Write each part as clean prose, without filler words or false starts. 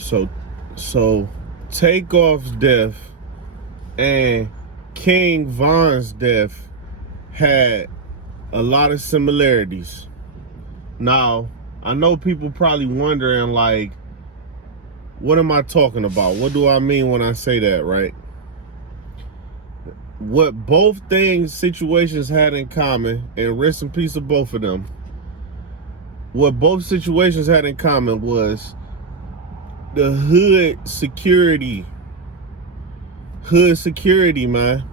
So, so Takeoff's death and King Von's death had a lot of similarities. Now, I know people probably wondering, like, what am I talking about? What do I mean when I say that, right? What both situations had in common, and rest in peace of both of them, what both situations had in common was the hood security, man.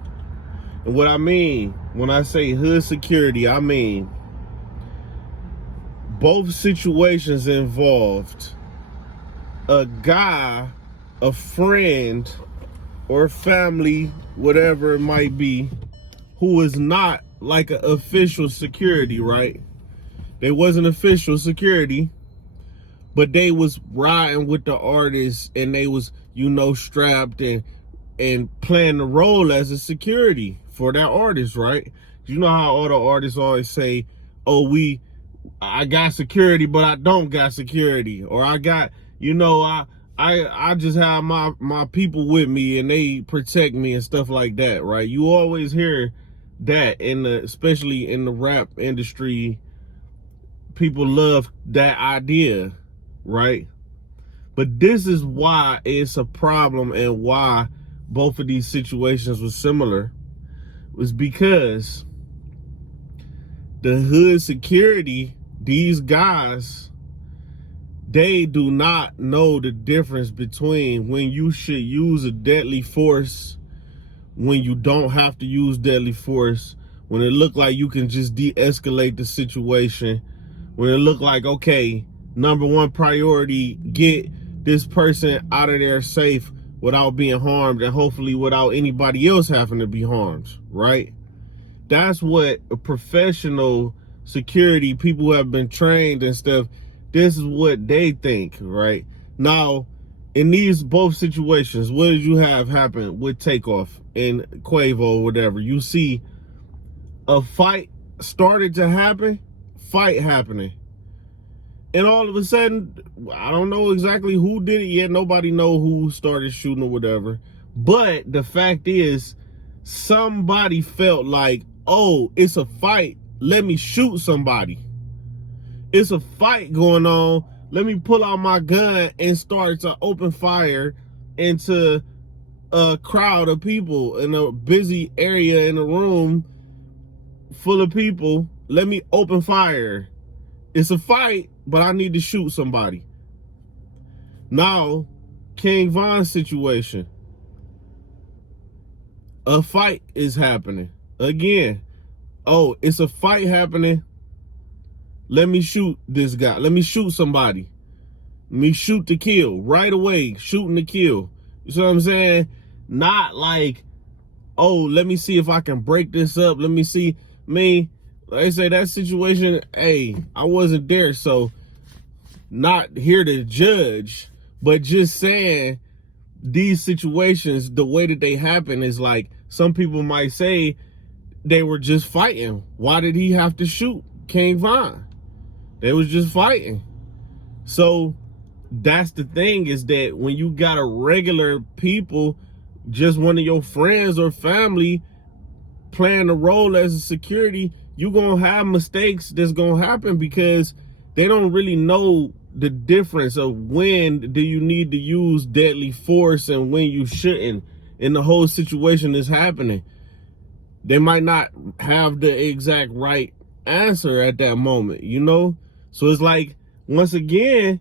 And what I mean when I say hood security, I mean both situations involved a guy, a friend, or family, whatever it might be, who is not like an official security, right? They wasn't official security, but they was riding with the artists, and they was, strapped and playing the role as a security for that artist, right? You know how all the artists always say, oh, I got security, but I don't got security. Or I got, I just have my people with me and they protect me and stuff like that, right? You always hear that especially in the rap industry. People love that idea, right? But this is why it's a problem, and why both of these situations were similar, was because the hood security, these guys, they do not know the difference between when you should use a deadly force, when you don't have to use deadly force, when it look like you can just de-escalate the situation, when it look like, okay, number one priority, get this person out of there safe without being harmed, and hopefully without anybody else having to be harmed, right? That's what a professional security, people who have been trained and stuff, this is what they think, right? Now, in these both situations, what did you have happen with Takeoff and Quavo or whatever? You see a fight started to happen, fight happening. And all of a sudden, I don't know exactly who did it yet. Nobody know who started shooting or whatever. But the fact is, somebody felt like, oh, it's a fight. Let me shoot somebody. It's a fight going on. Let me pull out my gun and start to open fire into a crowd of people in a busy area in a room full of people. Let me open fire. It's a fight, but I need to shoot somebody. Now, King Von's situation. A fight is happening. Again, oh, it's a fight happening. Let me shoot this guy. Let me shoot somebody. Let me shoot to kill. Right away, shooting to kill. You see what I'm saying? Not like, oh, let me see if I can break this up. Let me see. Me, like I say, that situation, hey, I wasn't there, so not here to judge, but just saying these situations, the way that they happen is like, some people might say they were just fighting. Why did he have to shoot King Von? They was just fighting. So that's the thing, is that when you got a regular people, just one of your friends or family playing a role as a security, you're going to have mistakes that's going to happen, because they don't really know the difference of when do you need to use deadly force and when you shouldn't, and the whole situation is happening. They might not have the exact right answer at that moment, So it's like, once again,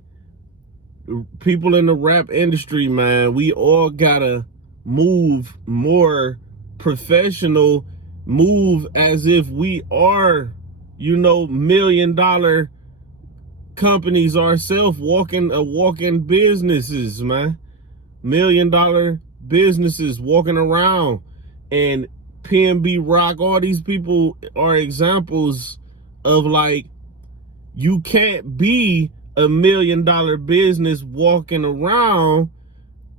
people in the rap industry, man, we all gotta move more professional, move as if we are, $1 million companies ourselves, walking businesses, man. $1 million businesses walking around. And PNB Rock, all these people are examples of, like, you can't be $1 million business walking around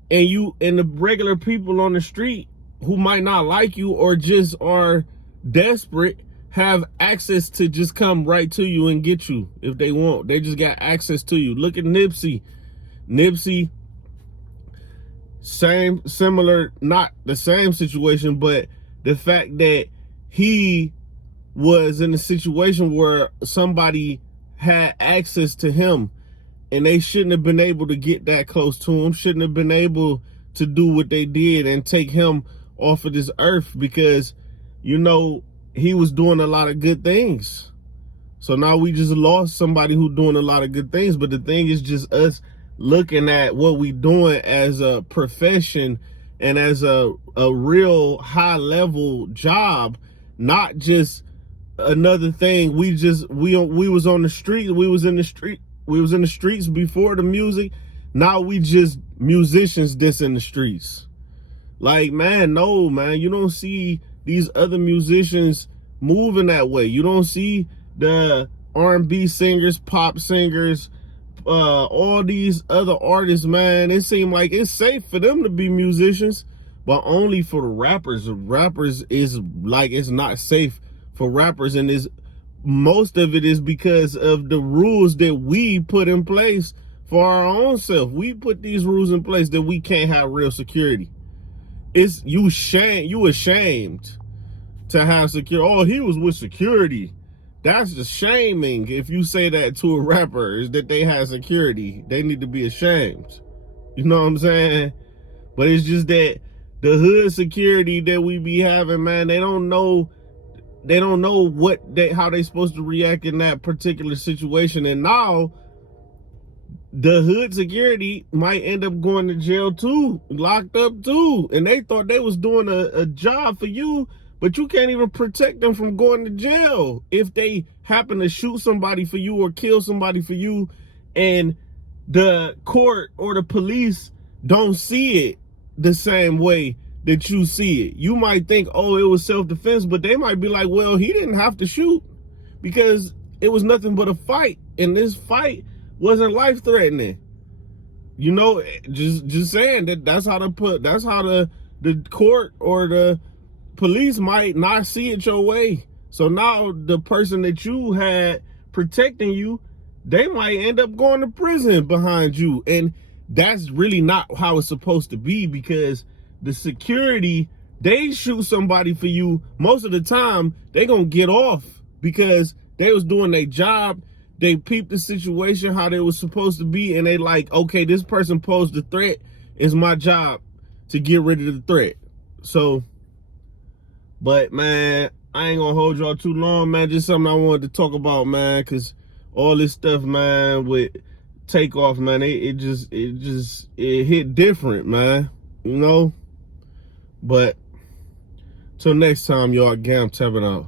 and the regular people on the street who might not like you or just are desperate have access to just come right to you and get you if they want. They just got access to you. Look at Nipsey. Nipsey similar, not the same situation, but the fact that he was in a situation where somebody had access to him and they shouldn't have been able to get that close to him, shouldn't have been able to do what they did and take him off of this earth, because, you know, he was doing a lot of good things. So now we just lost somebody who's doing a lot of good things. But the thing is just us looking at what we doing as a profession and as a real high level job, not just another thing. We was on the street, we was in the streets before the music. Now we just musicians that's in the streets. Like, man, no, man, you don't see these other musicians moving that way. You don't see the R&B singers, pop singers, all these other artists, man. It seems like it's safe for them to be musicians, but only for the rappers. The rappers is like, it's not safe for rappers, and most of it is because of the rules that we put in place for our own self. We put these rules in place that we can't have real security. It's you ashamed to have security. Oh, he was with security. That's just shaming. If you say that to a rapper, is that they have security, they need to be ashamed. You know what I'm saying? But it's just that the hood security that we be having, man, they don't know how they supposed to react in that particular situation. And now the hood security might end up going to jail too, locked up too. And they thought they was doing a job for you, but you can't even protect them from going to jail if they happen to shoot somebody for you or kill somebody for you, and the court or the police don't see it the same way that you see it. You might think, oh, it was self-defense, but they might be like, well, he didn't have to shoot because it was nothing but a fight, and this fight wasn't life-threatening. You know, just saying that's how the court or the police might not see it your way. So now the person that you had protecting you, they might end up going to prison behind you. And that's really not how it's supposed to be, because the security, they shoot somebody for you, most of the time they gonna get off because they was doing their job. They peeped the situation how they was supposed to be, and they like, okay, this person posed a threat. It's my job to get rid of the threat. So, but man, I ain't gonna hold y'all too long, man. Just something I wanted to talk about, man, because all this stuff, man, with Takeoff, man, it hit different, man, you know. But till next time, y'all, Gam tapping out.